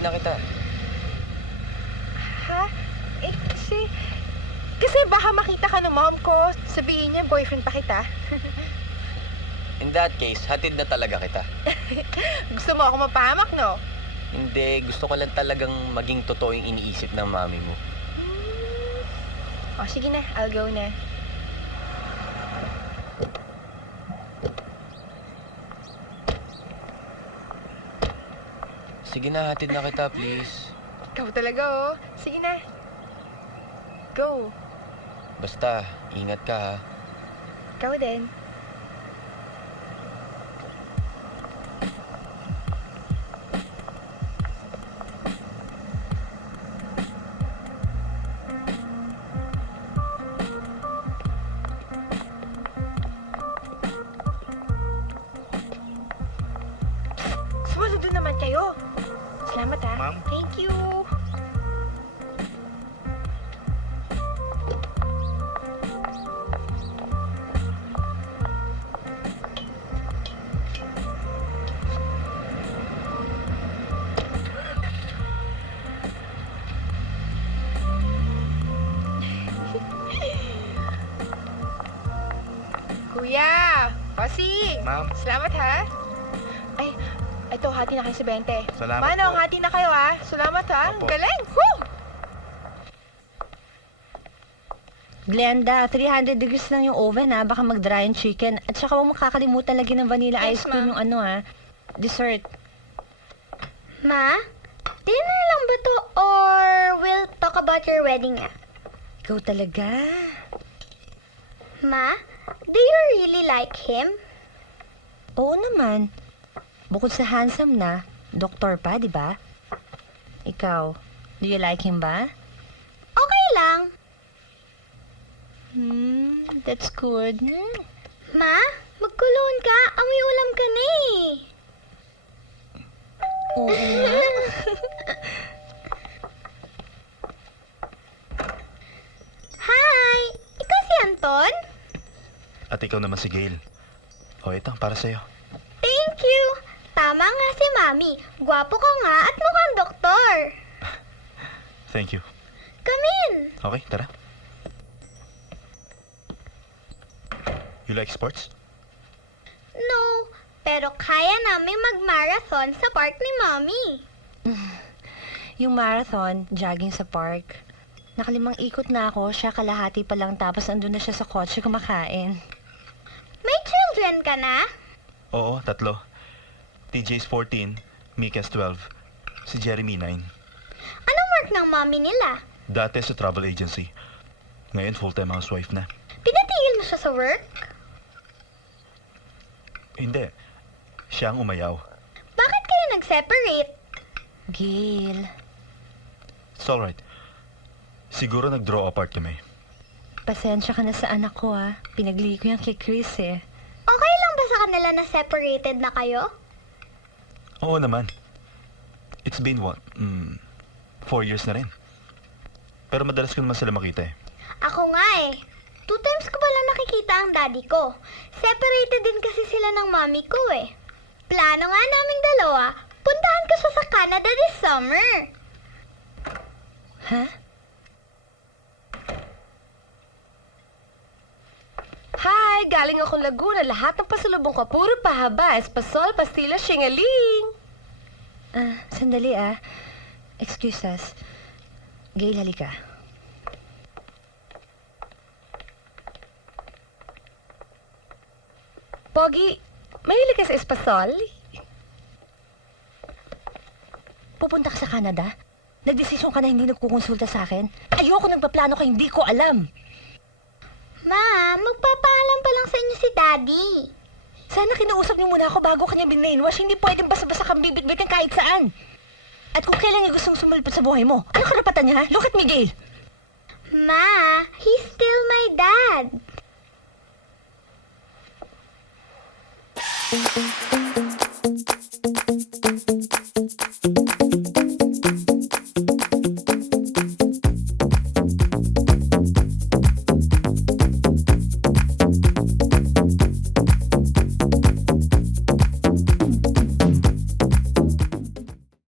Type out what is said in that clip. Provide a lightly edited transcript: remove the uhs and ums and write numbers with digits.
hatid na kita. Ha? Eh, kasi baka makita ka ng mom ko. Sabihin niya, boyfriend pa kita. In that case, hatid na talaga kita. Gusto mo ako mapahamak, no? Hindi, gusto ko lang talagang maging totoo yung iniisip ng mami mo. O, sige na. I'll go na. Sige na, hatid na kita, please. Ikaw talaga, oh. Sige na. Go. Basta, ingat ka ha. Ikaw din. Sumunod naman kayo. Salamat, ha? Ma'am? Thank you. Kuya! Pasing! Ma'am? Salamat, ha? Ay, ito, hati na kayo sa 20. Salamat Manong, po. hati na kayo, ha? Salamat, ha? Opo. Galing! Woo! Glenda, 300 degrees lang yung oven ha, baka mag-dry yung chicken. At saka huwag makakalimutan lagi ng vanilla Yes, ice cream ma'am. yung ano ha, dessert. Ma, dinner lang ba to or we'll talk about your wedding na? Ikaw talaga. Ma, do you really like him? Oo naman. Bukod sa handsome na, doktor pa, di ba? Ikaw, do you like him ba? Okay lang. That's good. Ma, magkulon ka. Amoy ulam ka na eh. Oo nga. Hi! Ikaw si Anton? At ikaw naman si Gail. O, ito, para sa'yo. Thank you! Tama nga si Mami. Gwapo ka nga at mukhang doktor. Thank you. Come in. Okay, tara. You like sports? No, pero kaya namin mag-marathon sa park ni Mami. Yung marathon, jogging sa park. Nakalimang ikot na ako, siya kalahati pa lang tapos andun na siya sa kotse kumakain. May children ka na? Oo, 3. TJ's 14, Mika's 12, si Jeremy 9. Anong work ng Mami nila? Dati sa travel agency. Ngayon full-time housewife na. Pinatigil mo siya sa work? Hindi. Siya ang umayaw. Bakit kayo nag-separate? Gail, It's alright. Siguro nag-draw apart kami. pasensya ka na sa anak ko ha. Pinagli ko yan kay Chris eh. Okay lang ba sa kanila na separated na kayo? Oo naman. It's been what? 4 years na rin. Pero madalas ko naman sila makita eh. Ako nga eh. 2 times ko pala nakikita ang daddy ko. Separated din kasi sila ng mami ko eh. Plano nga naming dalawa, puntahan ko siya sa Canada this summer. Ha? Hi! Galing akong Laguna. Lahat ng pasalubong ko, puro pahaba. Espasol, pastila, shingaling. Sandali ah. Excuse us. Gail, halika. Pogi, mahilig ka sa espasol? Pupunta ka sa Canada? Nagdesisyon ka na hindi nagkukonsulta sa akin? Ayoko nagpaplano ka, hindi ko alam. Ma, magpapaalam pa lang sa inyo si daddy. Sana kinausap niyo muna ako bago kanya binainwash. Hindi pwedeng basta-basta kang bibit-bitin kahit saan. At kung kailan niya gustong sumalpot sa buhay mo, ano karapatan niya ha? Look at me, Gail. Ma, he's still my dad.